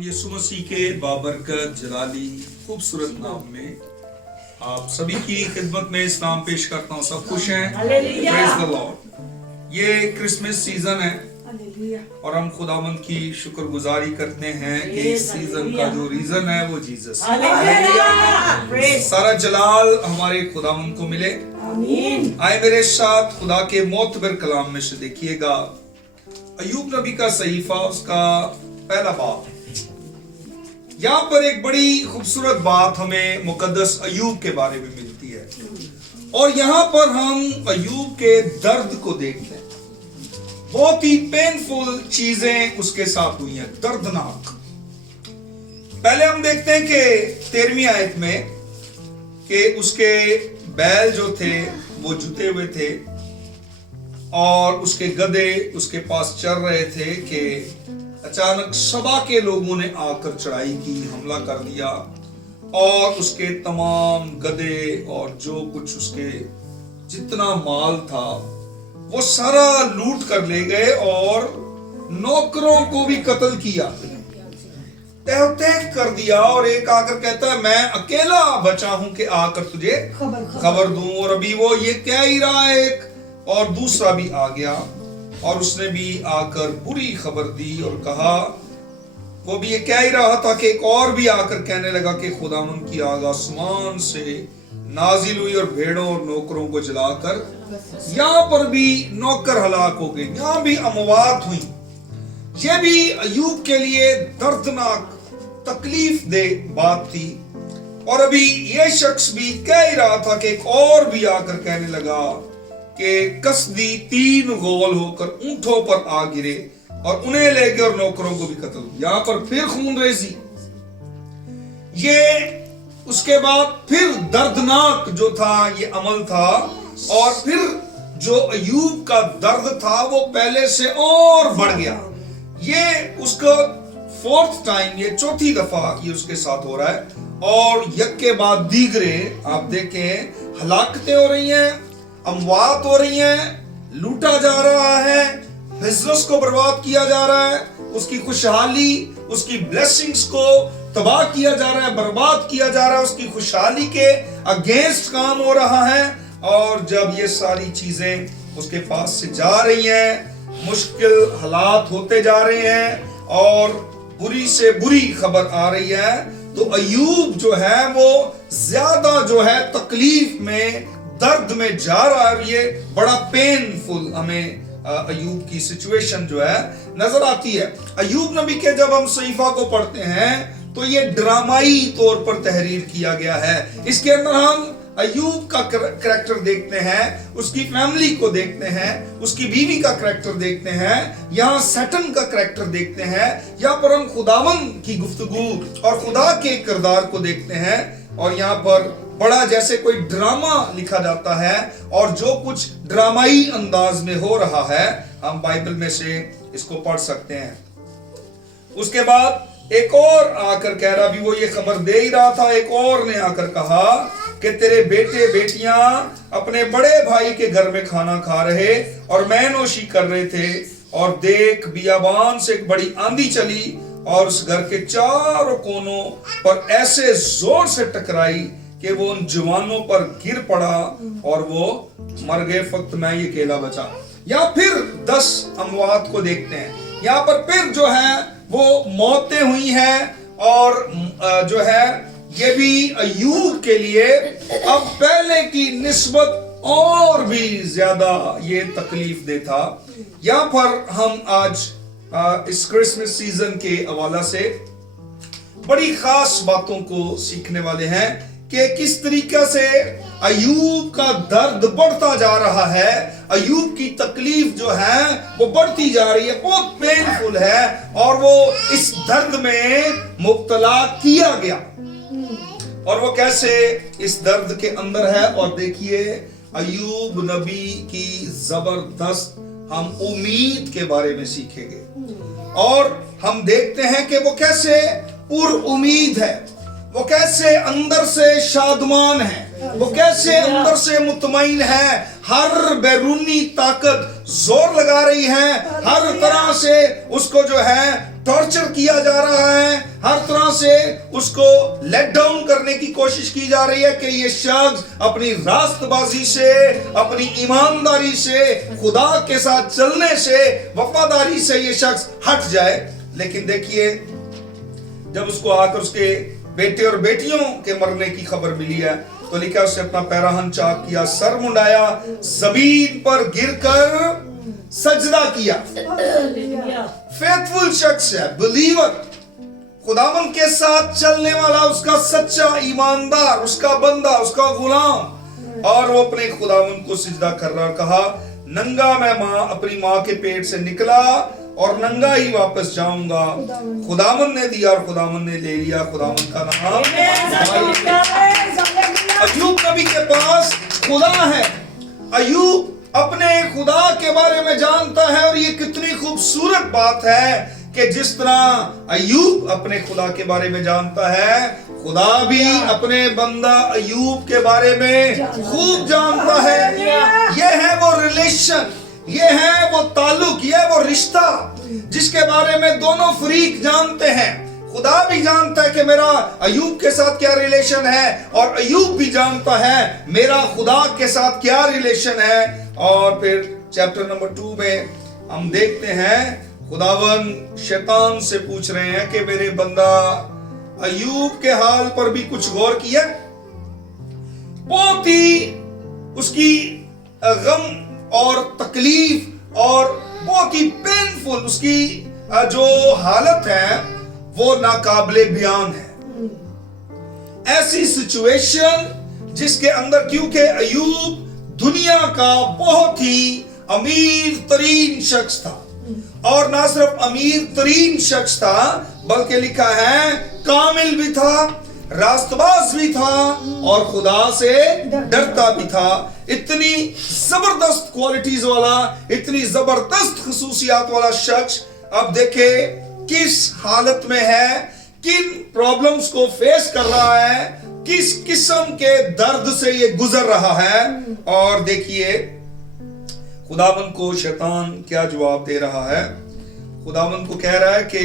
खुदावंद यीशु मसीह के बाबरकत जलाली खूबसूरत नाम में आप सभी की खिदमत में इस्लाम पेश करता हूँ। सब खुश हैं? Praise the Lord. ये क्रिसमस सीजन है और हम खुदावंद की शुक्रगुजारी करते हैं कि इस सीजन का जो रीजन है वो जीसस है। सारा जलाल हमारे खुदावंद को मिले। आए मेरे साथ खुदा के मोतबर कलाम में से देखिएगा अय्यूब नबी का सहीफा, उसका पहला बाब। यहाँ पर एक बड़ी खूबसूरत बात हमें मुकद्दस अय्यूब के बारे में मिलती है और यहाँ पर हम अय्यूब के दर्द को देखते हैं। बहुत ही पेनफुल चीजें उसके साथ हुई हैं, दर्दनाक। पहले हम देखते हैं कि 13वीं आयत में कि उसके बैल जो थे वो जुते हुए थे और उसके गधे उसके पास चल रहे थे कि अचानक सबा के लोगों ने आकर चढ़ाई की, हमला कर दिया और उसके तमाम गधे और जो कुछ उसके जितना माल था वो सारा लूट कर ले गए और नौकरों को भी कत्ल किया, तहत कर दिया। और एक आकर कहता है मैं अकेला बचा हूं कि आकर तुझे खबर दूं। और अभी वो ये कह ही रहा है एक और दूसरा भी आ गया और उसने भी आकर बुरी खबर दी और कहा, वो भी ये कह ही रहा था कि एक और भी आकर कहने लगा कि खुदावंद की आग आसमान से नाजिल हुई और भेड़ों और नौकरों को जलाकर, यहाँ पर भी नौकर हलाक हो गए, यहाँ भी अमवात हुई। ये भी अय्यूब के लिए दर्दनाक तकलीफ दे बात थी। और अभी ये शख्स भी कह ही रहा था कि एक और भी आकर कहने लगा कि कसदी 3 गोल होकर ऊंटों पर आ गिरे और उन्हें लेकर नौकरों को भी कत्ल। यहां पर फिर खून रेजी। ये उसके बाद फिर दर्दनाक जो था ये अमल था और फिर जो अय्यूब का दर्द था वो पहले से और बढ़ गया। ये उसका 4th टाइम, ये 4थी दफा ये उसके साथ हो रहा है और यक के बाद दीगरे आप देखें हलाकतें हो रही हैं, अमवात हो रही हैं, लूटा जा रहा है, बिजनेस को बर्बाद किया जा रहा है, उसकी खुशहाली, उसकी ब्लेसिंग्स को तबाह किया जा रहा है, बर्बाद किया जा रहा है, उसकी खुशहाली के अगेंस्ट काम हो रहा है। और जब ये सारी चीजें उसके पास से जा रही हैं, मुश्किल हालात होते जा रहे हैं और बुरी से बुरी खबर आ रही है, तो अय्यूब जो है वो ज्यादा जो है तकलीफ में, दर्द में जा रहा है। ये बड़ा पेनफुल हमें अय्यूब की सिचुएशन जो है नजर आती है। अय्यूब नबी के जब हम सहीफा को पढ़ते हैं तो ये ड्रामाई तौर पर तहरीर किया गया है। इसके अंदर हम अय्यूब का करैक्टर देखते हैं, उसकी फैमिली को देखते हैं, उसकी बीवी का करैक्टर देखते हैं, यहाँ सैटन का करैक्टर देखते हैं, यहाँ पर हम खुदावंद की गुफ्तगू और खुदा के किरदार को देखते हैं। और यहाँ पर बड़ा जैसे कोई ड्रामा लिखा जाता है और जो कुछ ड्रामाई अंदाज में हो रहा है हम बाइबल में से इसको पढ़ सकते हैं। उसके बाद एक और आकर कह रहा, भी वो ये खबर दे ही रहा था, एक और ने आकर कहा कि तेरे बेटे बेटियां अपने बड़े भाई के घर में खाना खा रहे और मैनोशी कर रहे थे और देख बियाबान से एक बड़ी आंधी चली और उस घर के चारों कोनों पर ऐसे जोर से टकराई कि वो उन जवानों पर गिर पड़ा और वो मर गए, फक्त मैं ये अकेला बचा। या फिर 10 अमवात को देखते हैं, यहाँ पर फिर जो है वो मौतें हुई हैं और जो है ये भी अय्यूब के लिए अब पहले की निस्बत और भी ज्यादा ये तकलीफ दे था। यहाँ पर हम आज इस क्रिसमस सीजन के हवाला से बड़ी खास बातों को सीखने वाले हैं कि किस तरीके से अय्यूब का दर्द बढ़ता जा रहा है, अय्यूब की तकलीफ जो है वो बढ़ती जा रही है, बहुत पेनफुल है और वो इस दर्द में मुब्तला किया गया और वो कैसे इस दर्द के अंदर है। और देखिए अय्यूब नबी की जबरदस्त हम उम्मीद के बारे में सीखेंगे और हम देखते हैं कि वो कैसे पुरउम्मीद है, वो कैसे अंदर से शादमान है, वो कैसे अंदर से मुतमईन है। हर बैरूनी ताकत जोर लगा रही है, हर तरह से उसको जो है टॉर्चर किया जा रहा है, हर तरह से उसको लेट डाउन करने की कोशिश की जा रही है कि ये शख्स अपनी रास्तबाजी से, अपनी ईमानदारी से, खुदा के साथ चलने से, वफादारी से ये शख्स हट जाए। लेकिन देखिए, जब उसको आकर उसके बेटे और बेटियों के मरने की खबर मिली है तो लिखा उसने अपना पैराहन चाक किया, सर मुंडाया, जमीन पर गिरकर सजदा किया। फेथफुल शख्स है, बिलीवर, खुदावन के साथ चलने वाला, उसका सच्चा ईमानदार, उसका बंदा, उसका गुलाम, और वो अपने खुदावन को सजदा कर रहा, कहा नंगा मैं अपनी माँ के पेट से निकला और नंगा ही वापस जाऊंगा। खुदावन ने दिया और खुदावन ने ले लिया। खुदावन का नाम। अय्यूब नबी के पास खुदा है। अय्यूब अपने खुदा के बारे में जानता है, और ये कितनी खूबसूरत बात है कि जिस तरह अय्यूब अपने खुदा के बारे में जानता है, खुदा भी अपने बंदा अय्यूब के बारे में खूब जानता है। ये है वो रिलेशन, ये है वो ताल्लुक, ये है वो रिश्ता जिसके बारे में दोनों फरीक जानते हैं। खुदा भी जानता है कि मेरा अय्यूब के साथ क्या रिलेशन है, और अय्यूब भी जानता है मेरा खुदा के साथ क्या रिलेशन है। और फिर चैप्टर नंबर 2 में हम देखते हैं खुदावन शैतान से पूछ रहे हैं कि मेरे बंदा अय्यूब के हाल पर भी कुछ गौर किया। बहुत ही उसकी गम और तकलीफ और बहुत ही पेनफुल उसकी जो हालत है वो नाकाबिले बयान है। ऐसी सिचुएशन जिसके अंदर, क्योंकि अय्यूब दुनिया का बहुत ही अमीर तरीन शख्स था, और ना सिर्फ अमीर तरीन शख्स था बल्कि लिखा है कामिल भी था, रास्तबाज भी था, और खुदा से डरता भी था। इतनी जबरदस्त क्वालिटीज वाला, इतनी जबरदस्त खसूसियात वाला शख्स अब देखे किस हालत में है, किन प्रॉब्लम्स को फेस कर रहा है, किस किस्म के दर्द से ये गुजर रहा है। और देखिए खुदावन को शैतान क्या जवाब दे रहा है। खुदावन को कह रहा है कि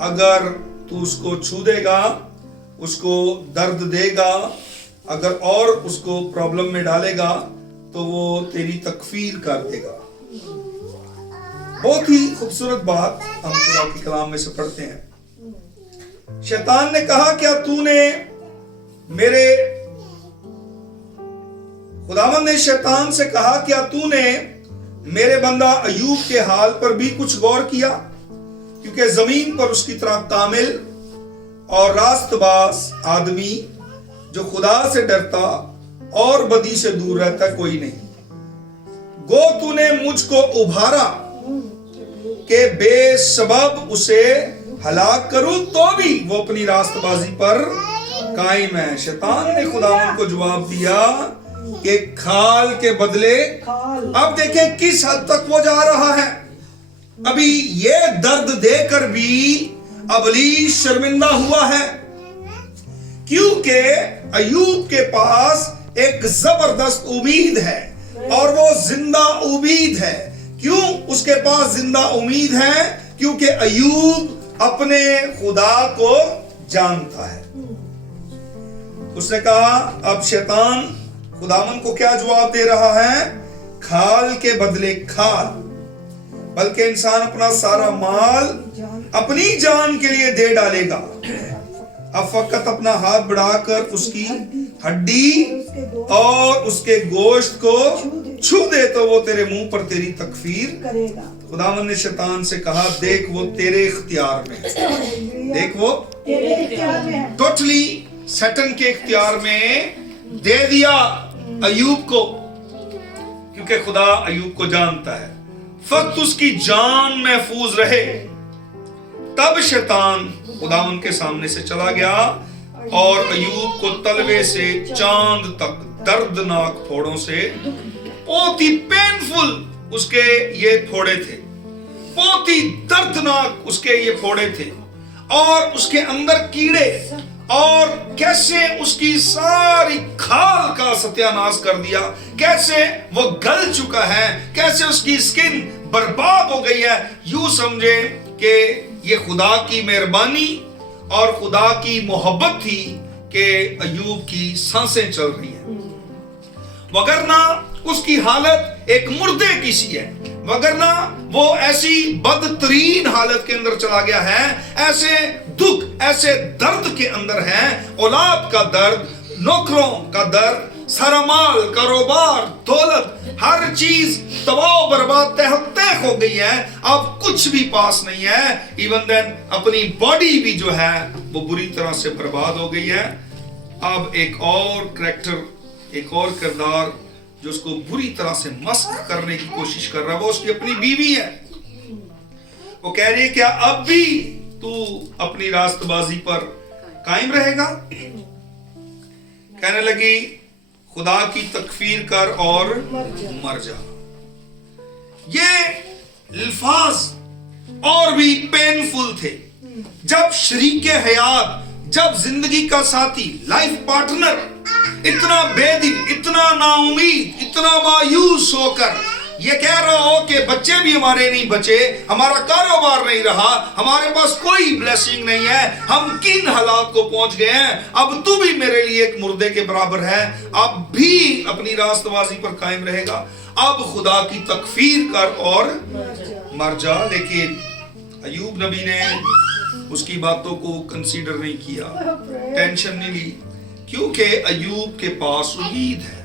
अगर तू उसको छू देगा, उसको दर्द देगा, अगर और उसको प्रॉब्लम में डालेगा तो वो तेरी तकफीर कर देगा। बहुत ही खूबसूरत बात हम खुदा के कलाम में से पढ़ते हैं। शैतान ने कहा क्या तूने मेरे, खुदावन ने शैतान से कहा क्या तूने मेरे बंदा अय्यूब के हाल पर भी कुछ गौर किया, क्योंकि जमीन पर उसकी तरह कामिल और रास्तबाज आदमी जो खुदा से डरता और बदी से दूर रहता कोई नहीं। गो तूने मुझको उभारा के बेसबब उसे हलाक करूं तो भी वो अपनी रास्तबाजी पर कायम है। शैतान ने खुदावन को जवाब दिया कि खाल के बदले, अब देखें किस हद तक वो जा रहा है। अभी ये दर्द देकर भी अबलीस शर्मिंदा हुआ है, क्योंकि अय्यूब के पास एक जबरदस्त उम्मीद है, और वो जिंदा उम्मीद है। क्यों उसके पास जिंदा उम्मीद है? क्योंकि अय्यूब अपने खुदा को जानता है। उसने कहा, अब शैतान खुदावन को क्या जवाब दे रहा है? खाल के बदले खाल, बल्कि इंसान अपना सारा माल अपनी जान के लिए दे डालेगा। अब फकत अपना हाथ बढ़ाकर उसकी हड्डी और उसके गोश्त को छू दे तो वो तेरे मुंह पर तेरी तकफीर करेगा। खुदावन ने शैतान से कहा, देख वो तेरे इख्तियार में, देख वो तेरे इख्तियार में, टोटली शैतान के इख्तियार में दे दिया अय्यूब को, क्योंकि खुदा अय्यूब को जानता है। फक्त उसकी जान महफूज रहे। तब शैतान खुदावन के सामने से चला गया और अय्यूब को तलवे से चांद तक दर्दनाक फोड़ों से, बहुत ही पेनफुल उसके ये फोड़े थे, बहुत ही दर्दनाक उसके ये फोड़े थे, और उसके अंदर कीड़े, और कैसे उसकी सारी खाल का सत्यानाश कर दिया, कैसे वो गल चुका है, कैसे उसकी स्किन बर्बाद हो गई है। यूं समझे कि ये खुदा की मेहरबानी और खुदा की मोहब्बत थी कि अय्यूब की सांसें चल रही हैं, वगरना उसकी हालत एक मुर्दे की सी है, वगरना वो ऐसी बदतरीन हालत के अंदर चला गया है, ऐसे दुख, ऐसे दर्द के अंदर है, औलाद का दर्द, नौकरों का दर्द, सारा माल, कारोबार, दौलत, हर चीज तबाह बर्बाद तहस हो गई है, अब कुछ भी पास नहीं है। इवन देन अपनी बॉडी भी जो है वो बुरी तरह से बर्बाद हो गई है। अब एक और कैरेक्टर, एक और किरदार जो उसको बुरी तरह से मस्त करने की कोशिश कर रहा है, वो उसकी अपनी बीवी है। वो कह रही है क्या अब भी तू अपनी रास्तबाजी पर कायम रहेगा? कहने लगी खुदा की तकफीर कर और मर जा। ये अल्फाज और भी पेनफुल थे जब शरीके हयात, जब जिंदगी का साथी, लाइफ पार्टनर इतना बेदिल, इतना नाउमीद, इतना मायूस होकर ये कह रहा हो कि बच्चे भी हमारे नहीं बचे, हमारा कारोबार नहीं रहा, हमारे पास कोई ब्लेसिंग नहीं है, हम किन हालात को पहुंच गए हैं, अब तू भी मेरे लिए एक मुर्दे के बराबर है, अब भी अपनी रास्तबाजी पर कायम रहेगा, अब खुदा की तकफीर कर और मर जा। लेकिन अय्यूब नबी ने उसकी बातों को कंसीडर नहीं किया, टेंशन नहीं ली, क्योंकि अय्यूब के पास उम्मीद है।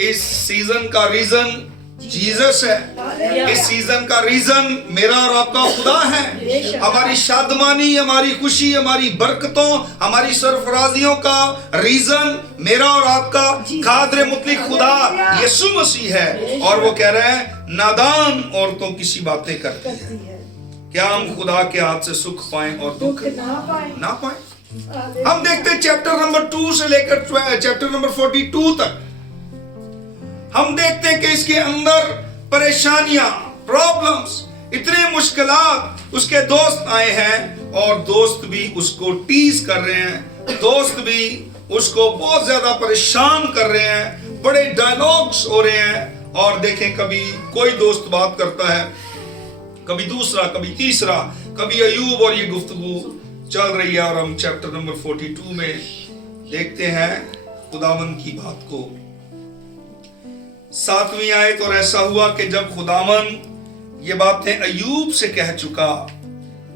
इस सीजन का रीजन जीसस है, इस सीजन का रीजन मेरा और आपका खुदा है। हमारी शादमानी, हमारी खुशी, हमारी बरकतों, हमारी सरफराजियों का रीजन मेरा और आपका कादर मुतलक खुदा यीशु मसीह है। और वो कह रहे हैं नादान औरतों किसी बातें करती है, क्या हम खुदा के हाथ से सुख पाएं और दुख ना पाएं? हम देखते हैं चैप्टर नंबर 2 से लेकर चैप्टर नंबर 42 तक हम देखते हैं कि इसके अंदर परेशानियां, प्रॉब्लम्स, इतने मुश्किलात। उसके दोस्त आए हैं और दोस्त भी उसको टीज कर रहे हैं, दोस्त भी उसको बहुत ज्यादा परेशान कर रहे हैं, बड़े डायलॉग्स हो रहे हैं। और देखें कभी कोई दोस्त बात करता है, कभी दूसरा, कभी तीसरा, कभी अय्यूब, और ये गुफ्तगू चल रही है। और हम चैप्टर नंबर 42 में देखते हैं खुदावंद की बात को। 7वीं आयत, और ऐसा हुआ कि जब खुदावंद ये बातें अय्यूब से कह चुका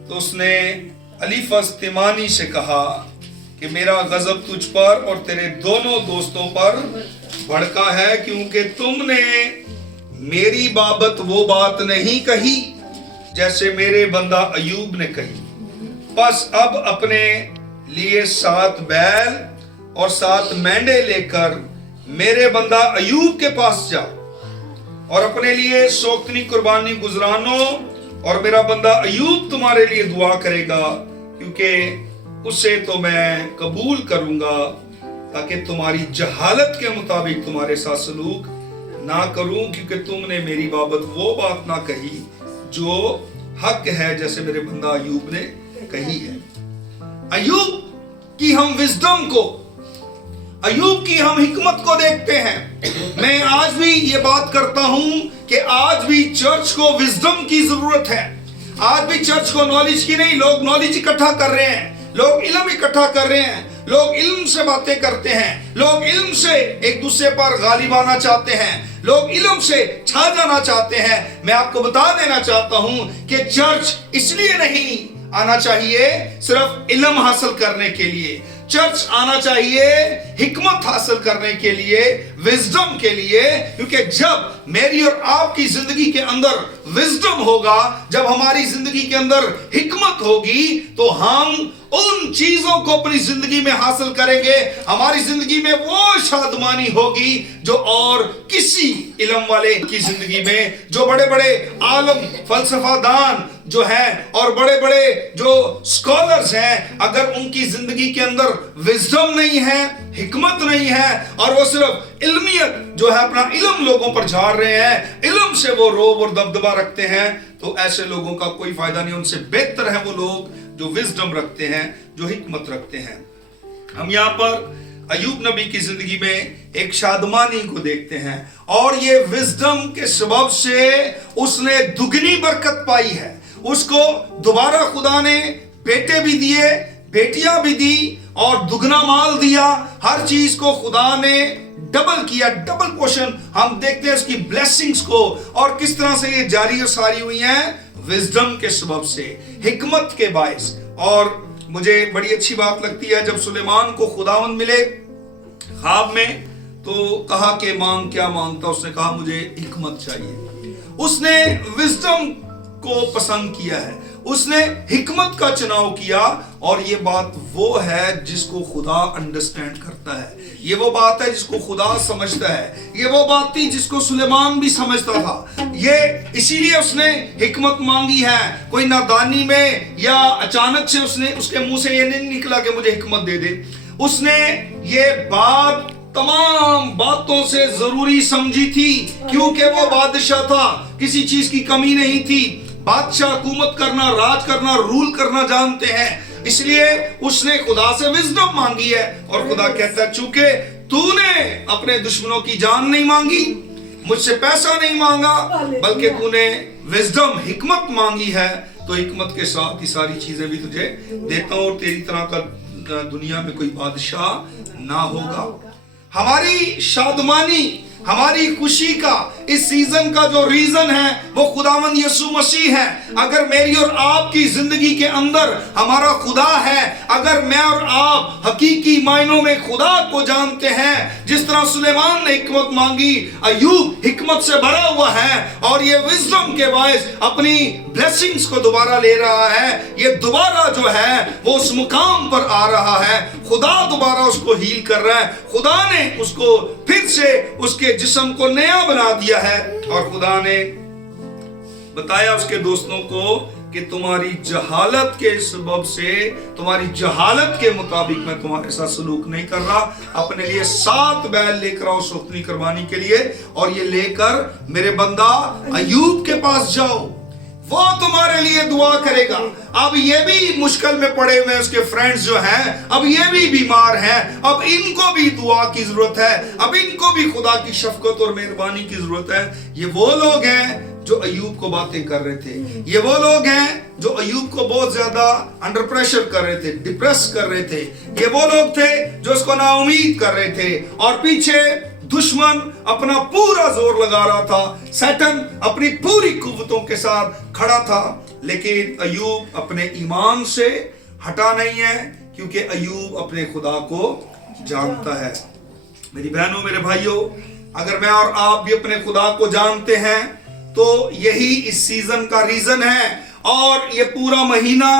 तो उसने अलीफज तिमानी से कहा कि मेरा गजब तुझ पर और तेरे दोनों दोस्तों पर भड़का है, क्योंकि तुमने मेरी बाबत वो बात नहीं कही जैसे मेरे बंदा अय्यूब ने कही। बस अब अपने लिए 7 बैल और 7 मेंढे लेकर मेरे बंदा अय्यूब के पास जाओ और अपने लिए सोक्तनी कुर्बानी गुजरानो, और मेरा बंदा अय्यूब तुम्हारे लिए दुआ करेगा, क्योंकि उसे तो मैं कबूल करूंगा, ताकि तुम्हारी जहालत के मुताबिक तुम्हारे साथ सलूक ना करूं, क्योंकि तुमने मेरी बाबत वो बात ना कही जो हक है जैसे मेरे बंदा अय्यूब ने कही है। अय्यूब की हम विजडम को, अय्यूब की हम हिकमत को देखते हैं। मैं आज भी ये बात करता हूं कि आज भी चर्च को विजडम की जरूरत है। आज भी चर्च को नॉलेज की नहीं, लोग नॉलेज इकट्ठा कर रहे हैं, लोग इल्म इकट्ठा कर रहे हैं, लोग इल्म से बातें करते हैं, लोग इल्म से एक दूसरे पर गालिब आना चाहते हैं, लोग इल्म से छा जाना चाहते हैं। मैं आपको बता देना चाहता हूं कि चर्च इसलिए नहीं आना चाहिए सिर्फ इल्म हासिल करने के लिए, चर्च आना चाहिए हिकमत हासिल करने के लिए, विजडम के लिए, क्योंकि जब मेरी और आपकी जिंदगी के अंदर विजडम होगा, जब हमारी जिंदगी के अंदर हिकमत होगी, तो हम उन चीजों को अपनी जिंदगी में हासिल करेंगे। हमारी जिंदगी में वो शादमानी होगी जो और किसी इल्म वाले की जिंदगी में, जो बड़े बड़े आलम, फलसफादान जो हैं और बड़े बड़े जो स्कॉलर्स हैं, अगर उनकी जिंदगी के अंदर विजडम नहीं है, हिकमत नहीं है, और वो सिर्फ इल्मियत जो है अपना इल्म लोगों पर झाड़ रहे हैं, इल्म से वो रोब और दबदबा रखते हैं, तो ऐसे लोगों का कोई फायदा नहीं। उनसे बेहतर है वो लोग जो विजडम रखते हैं, जो हिकमत रखते हैं। हम यहाँ पर अय्यूब नबी की जिंदगी में एक शादमानी को देखते हैं, और ये विजडम के सबब से उसने दुगनी बरकत पाई है, उसको दोबारा खुदा ने बेटे भी दिए, बेटियां भी दी और दुगना माल दिया। हर चीज को खुदा ने डबल किया, डबल पोर्शन। हम देखते हैं उसकी ब्लेसिंग्स को और किस तरह से ये जारी और सारी हुई हैं, विजडम के सबब से, हिकमत के बायस। और मुझे बड़ी अच्छी बात लगती है जब सुलेमान को खुदावंद मिले ख्वाब में, तो कहा कि मांग, क्या मांगता? उसने कहा मुझे हिकमत चाहिए। उसने विजडम को पसंद किया है, उसने हिकमत का चुनाव किया। और ये बात वो है जिसको खुदा अंडरस्टैंड करता है, ये वो बात है जिसको खुदा समझता है, ये वो बात थी जिसको सुलेमान भी समझता था। ये इसीलिए उसने हिकमत मांगी है, कोई नादानी में या अचानक से उसने उसके मुंह से ये नहीं निकला कि मुझे हिकमत दे दे। उसने ये बात तमाम बातों से जरूरी समझी थी, क्योंकि वो बादशाह था, किसी चीज की कमी नहीं थी। बादशाह हुकूमत करना, राज करना, रूल करना जानते हैं, इसलिए उसने खुदा से विजडम मांगी है। और खुदा कहता है चूंकि तूने अपने दुश्मनों की जान नहीं मांगी, मुझसे पैसा नहीं मांगा, बल्कि तूने विजडम, हिकमत मांगी है, तो हिकमत के साथ ही सारी चीजें भी तुझे देता हूं और तेरी तरह का दुनिया में कोई बादशाह ना होगा। हमारी शादमानी, हमारी खुशी का इस सीजन का जो रीजन है वो खुदावंद यीशु मसीह है। अगर मेरी और आपकी जिंदगी के अंदर हमारा खुदा है, अगर मैं और आप हकीकी मायनों में खुदा को जानते हैं, जिस तरह सुलेमान ने हिकमत मांगी, अय्यूब हिकमत से भरा हुआ है और ये विजडम के बायस अपनी ब्लेसिंग्स को दोबारा ले रहा है। ये दोबारा जो है वो उस मुकाम पर आ रहा है, खुदा दोबारा उसको हील कर रहा है, खुदा ने उसको फिर से उसके जिस्म को नया बना दिया है। और खुदा ने बताया उसके दोस्तों को कि तुम्हारी जहालत के सबब से, तुम्हारी जहालत के मुताबिक मैं तुम्हारे साथ सलूक नहीं कर रहा। अपने लिए 7 बैल लेकर आओ सुख्तनी कुर्बानी के लिए, और ये लेकर मेरे बंदा अय्यूब के पास जाओ, वो तुम्हारे लिए दुआ करेगा। अब ये भी मुश्किल में पड़े हुए हैं, उसके फ्रेंड्स जो हैं, अब ये भी बीमार हैं, अब इनको भी दुआ की जरूरत है, अब इनको भी खुदा की शफकत और मेहरबानी की जरूरत है। ये वो लोग हैं जो अय्यूब को बातें कर रहे थे, ये वो लोग हैं जो अय्यूब को बहुत ज्यादा अंडर प्रेशर कर रहे थे, डिप्रेस कर रहे थे। ये वो लोग थे जो उसको नाउमीद कर रहे थे, और पीछे दुश्मन अपना पूरा जोर लगा रहा था, शैतान अपनी पूरी कुव्वतों के साथ खड़ा था। लेकिन अय्यूब अपने ईमान से हटा नहीं है, क्योंकि अय्यूब अपने खुदा को जानता है। मेरी बहनों, मेरे भाइयों, अगर मैं और आप भी अपने खुदा को जानते हैं तो यही इस सीजन का रीजन है। और ये पूरा महीना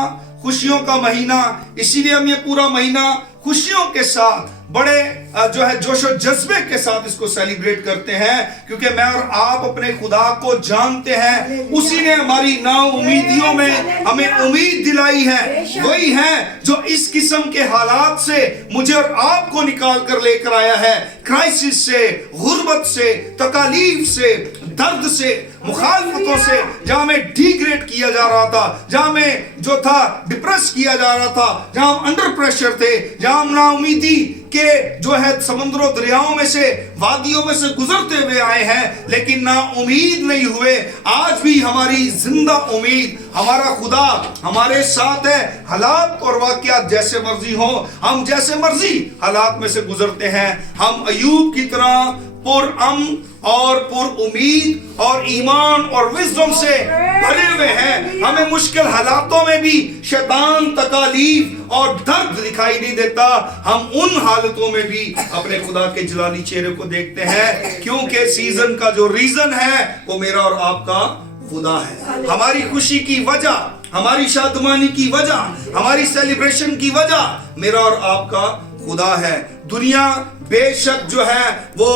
खुशियों का महीना, इसीलिए हम ये पूरा महीना खुशियों के साथ, बड़े जो है जोशो जज्बे के साथ इसको सेलिब्रेट करते हैं, क्योंकि मैं और आप अपने खुदा को जानते हैं। उसी ने हमारी नाउमीदियों में हमें उम्मीद दिलाई है, वही है जो इस किस्म के हालात से मुझे और आपको निकाल कर लेकर आया है, क्राइसिस से, गुर्बत से, तकालीफ से, दर्द से, मुखालफतों से, जहां में डिग्रेड किया जा रहा था, जहां में जो था डिप्रेस किया जा रहा था, जहां हम अंडर प्रेशर थे, जहां हम नाउमीदी के जो है समुद्रों दरियाओं में से, वादियों में से गुजरते हुए आए हैं, लेकिन ना उम्मीद नहीं हुए। आज भी हमारी जिंदा उम्मीद, हमारा खुदा हमारे साथ है। हालात और वाकयात जैसे मर्जी हो, हम जैसे मर्जी हालात में से गुजरते हैं, हम अय्यूब की तरह पुरअमन और पुरउम्मीद और ईमान और विजडम से भरे हुए हैं। हमें मुश्किल हालातों में भी शैतान, तकालीफ और दर्द दिखाई नहीं देता। हम उन हालतों में भी अपने खुदा के जलाली चेहरे को देखते हैं, क्योंकि सीजन का जो रीजन है वो मेरा और आपका खुदा है। हमारी खुशी की वजह, हमारी शादमानी की वजह, हमारी सेलिब्रेशन की वजह मेरा और आपका खुदा है। दुनिया बेशक जो है वो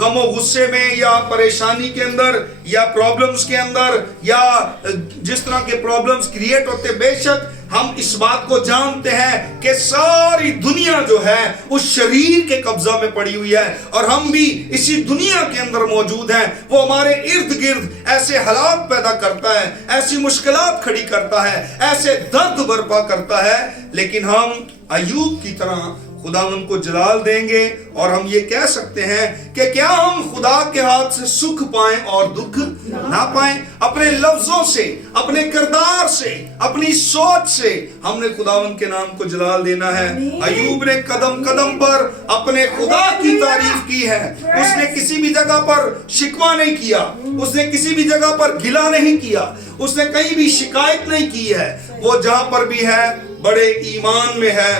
गमो गुस्से में या परेशानी के अंदर या प्रॉब्लम्स के अंदर या जिस तरह के प्रॉब्लम्स क्रिएट होते, बेशक हम इस बात को जानते हैं कि सारी दुनिया जो है उस शरीर के कब्जा में पड़ी हुई है, और हम भी इसी दुनिया के अंदर मौजूद हैं। वो हमारे इर्द गिर्द ऐसे हालात पैदा करता है, ऐसी मुश्किलात खड़ी करता है, ऐसे दर्द बर्पा करता है, लेकिन हम अय्यूब की तरह खुदावंद को जलाल ڈال دیں گے اور ہم یہ کہہ سکتے ہیں کہ کیا ہم خدا کے ہاتھ سے سکھ پائیں اور دکھ نہ پائیں؟ اپنے لفظوں سے، اپنے کردار سے، اپنی سوچ سے ہم نے خداوند کے نام کو جلال دینا ہے۔ ایوب نے قدم قدم پر اپنے خدا کی تعریف کی ہے۔ اس نے کسی بھی جگہ پر شکوہ نہیں کیا، اس نے کسی بھی جگہ پر گلہ نہیں کیا، اس نے کہیں بھی شکایت نہیں کی ہے۔ وہ جہاں پر بھی ہے بڑے ایمان میں ہے،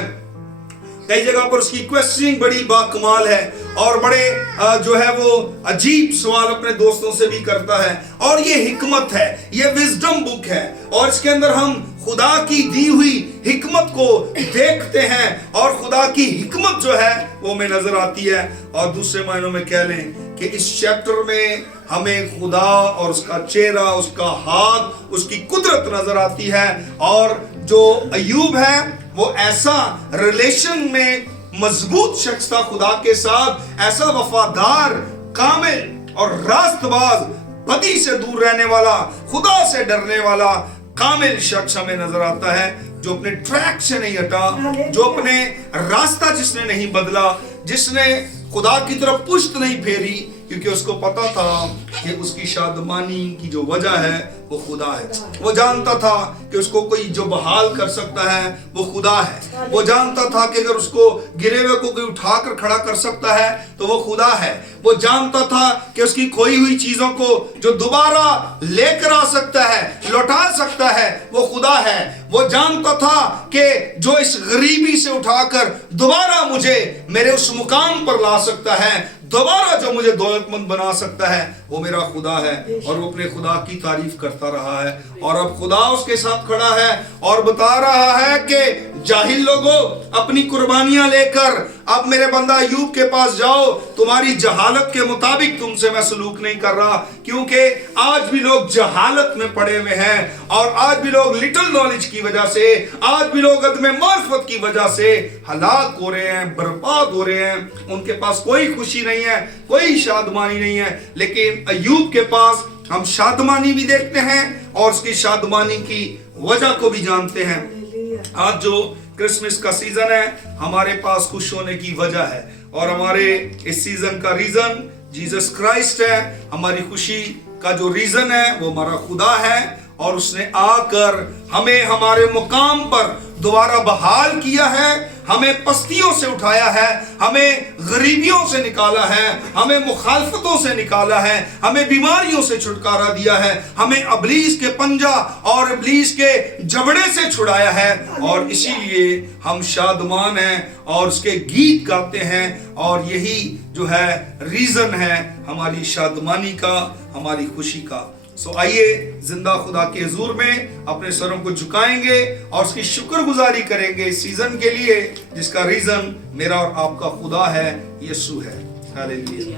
کئی جگہ پر اس کی کوئسچننگ بڑی باکمال ہے اور بڑے جو ہے وہ عجیب سوال اپنے دوستوں سے بھی کرتا ہے، اور یہ حکمت ہے، یہ وزڈم بک ہے، اور اس کے اندر ہم خدا کی دی ہوئی حکمت کو دیکھتے ہیں، اور خدا کی حکمت جو ہے وہ ہمیں نظر آتی ہے۔ اور دوسرے معنوں میں کہہ لیں کہ اس چیپٹر میں ہمیں خدا اور اس کا چہرہ، اس کا ہاتھ، اس کی قدرت نظر آتی ہے، اور جو ایوب ہے وہ ایسا ریلیشن میں مضبوط شخص تھا خدا کے ساتھ، ایسا وفادار، کامل اور راست باز، بدی سے دور رہنے والا، خدا سے ڈرنے والا کامل شخص ہمیں نظر آتا ہے، جو اپنے ٹریک سے نہیں ہٹا، جو اپنے راستہ جس نے نہیں بدلا، جس نے خدا کی طرف پشت نہیں پھیری، کیونکہ اس کو پتا تھا کہ اس کی شادمانی کی جو وجہ ہے وہ خدا ہے۔ وہ جانتا تھا کہ اس کو کوئی جو بحال کر سکتا ہے وہ خدا ہے۔ وہ جانتا تھا کہ اگر اس کو گرے ہوئے کو کوئی اٹھا کر کھڑا کر سکتا ہے تو وہ خدا ہے۔ وہ جانتا تھا کہ اس کی کھوئی ہوئی چیزوں کو جو دوبارہ لے کر آ سکتا ہے، لوٹا سکتا ہے، وہ خدا ہے۔ وہ جانتا تھا کہ جو اس غریبی سے اٹھا کر دوبارہ مجھے میرے اس مقام پر لا سکتا ہے، دوبارہ جو مجھے دولت مند بنا سکتا ہے، وہ میرا خدا ہے۔ اور وہ اپنے خدا کی تعریف کرتا رہا ہے، اور اب خدا اس کے ساتھ کھڑا ہے اور بتا رہا ہے کہ جاہل لوگوں، اپنی قربانیاں لے کر اب میرے بندہ ایوب کے پاس جاؤ، تمہاری جہالت کے مطابق تم سے میں سلوک نہیں کر رہا، کیونکہ آج بھی لوگ جہالت میں پڑے ہوئے ہیں، اور آج بھی لوگ لٹل نالج کی وجہ سے، آج بھی لوگ عدم معرفت کی وجہ سے ہلاک ہو رہے ہیں، برباد ہو رہے ہیں۔ ان کے پاس کوئی خوشی نہیں ہے، کوئی شادمانی نہیں ہے، لیکن ایوب کے پاس ہم شادمانی بھی دیکھتے ہیں اور اس کی شادمانی کی وجہ کو بھی جانتے ہیں۔ آج جو کرسمس کا سیزن ہے، ہمارے پاس خوش ہونے کی وجہ ہے، اور ہمارے اس سیزن کا ریزن جیسس کرائسٹ ہے۔ ہماری خوشی کا جو ریزن ہے وہ ہمارا خدا ہے، اور اس نے آ کر ہمیں ہمارے مقام پر دوبارہ بحال کیا ہے، ہمیں پستیوں سے اٹھایا ہے، ہمیں غریبیوں سے نکالا ہے، ہمیں مخالفتوں سے نکالا ہے، ہمیں بیماریوں سے چھٹکارا دیا ہے، ہمیں ابلیس کے پنجہ اور ابلیس کے جبڑے سے چھڑایا ہے، اور اسی لیے ہم شادمان ہیں اور اس کے گیت گاتے ہیں، اور یہی جو ہے ریزن ہے ہماری شادمانی کا، ہماری خوشی کا۔ سو آئیے زندہ خدا کے حضور میں اپنے سروں کو جھکائیں گے اور اس کی شکر گزاری کریں گے اس سیزن کے لیے، جس کا ریزن میرا اور آپ کا خدا ہے، یسوع ہے۔ ہاللیلویہ۔